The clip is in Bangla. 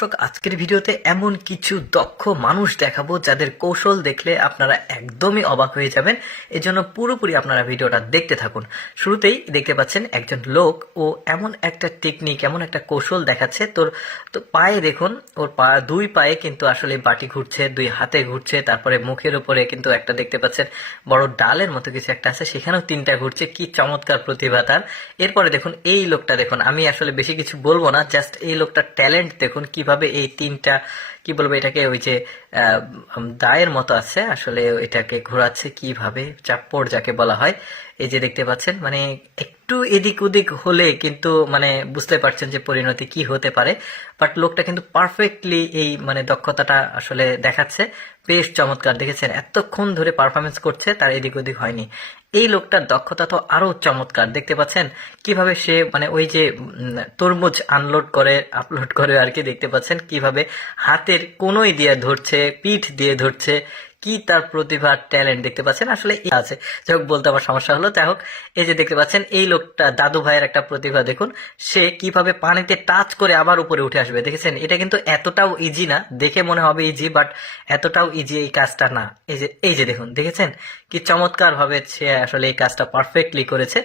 দর্শক, আজকের ভিডিওতে এমন কিছু দক্ষ মানুষ দেখাবো যাদের কৌশল দেখলে আপনারা একদমই অবাক হয়ে যাবেন। এজন্য পুরোপুরি আপনারা ভিডিওটা দেখতে থাকুন। শুরুতেই দেখতে পাচ্ছেন একজন লোক ও এমন একটা টেকনিক, এমন একটা কৌশল দেখাচ্ছে। তো পায়ে দেখুন, ওর দুই পায়ে কিন্তু আসলে বাটি ঘুরছে, দুই হাতে ঘুরছে, তারপরে মুখের উপরে কিন্তু একটা দেখতে পাচ্ছেন বড় ডালের মতো কিছু একটা আছে, সেখানেও তিনটা ঘুরছে। কি চমৎকার প্রতিভা তার। এরপরে দেখুন এই লোকটা, দেখুন আমি আসলে বেশি কিছু বলবো না, জাস্ট এই লোকটার ট্যালেন্ট দেখুন কিভাবে এই তিনটা, কি বলবো এটাকে, ওই যে আহ, দায়ের মতো আছে আসলে, এটাকে ঘোরাচ্ছে কিভাবে, চাপ্পড় যাকে বলা হয়। এই যে দেখতে পাচ্ছেন, মানে একটু এদিক ওদিক হলে কিন্তু মানে বুঝতে পারছেন যে পরিণতি কি হতে পারে। বাট লোকটা কিন্তু পারফেক্টলি এই মানে দক্ষতাটা আসলে দেখাচ্ছে। বেশ চমৎকার, দেখেছেন এতক্ষণ ধরে পারফরমেন্স করছে, তার এদিক ওদিক হয়নি। এই লোকটার দক্ষতা তো আরো চমৎকার, দেখতে পাচ্ছেন কিভাবে সে মানে ওই যে তরমুজ আনলোড করে আপলোড করে আর কি, দেখতে পাচ্ছেন কিভাবে হাতের কোনোই দিয়ে ধরছে, পিঠ দিয়ে ধরছে। কি তার প্রতিভা, ট্যালেন্ট দেখতে পাচ্ছেন আসলে আছে। যাই হোক, বলতে আমার সমস্যা হলো। যাই হোক, এই যে দেখতে পাচ্ছেন এই লোকটা, দাদু ভাইয়ের একটা প্রতিভা দেখুন, সে কিভাবে পানিতে টাচ করে আবার উপরে উঠে আসবে। দেখেছেন, এটা কিন্তু এতটাও ইজি না, দেখে মনে হবে ইজি, বাট এতটাও ইজি এই কাজটা না। এই যে দেখুন, দেখেছেন কি চমৎকার ভাবে সে আসলে এই কাজটা পারফেক্টলি করেছে।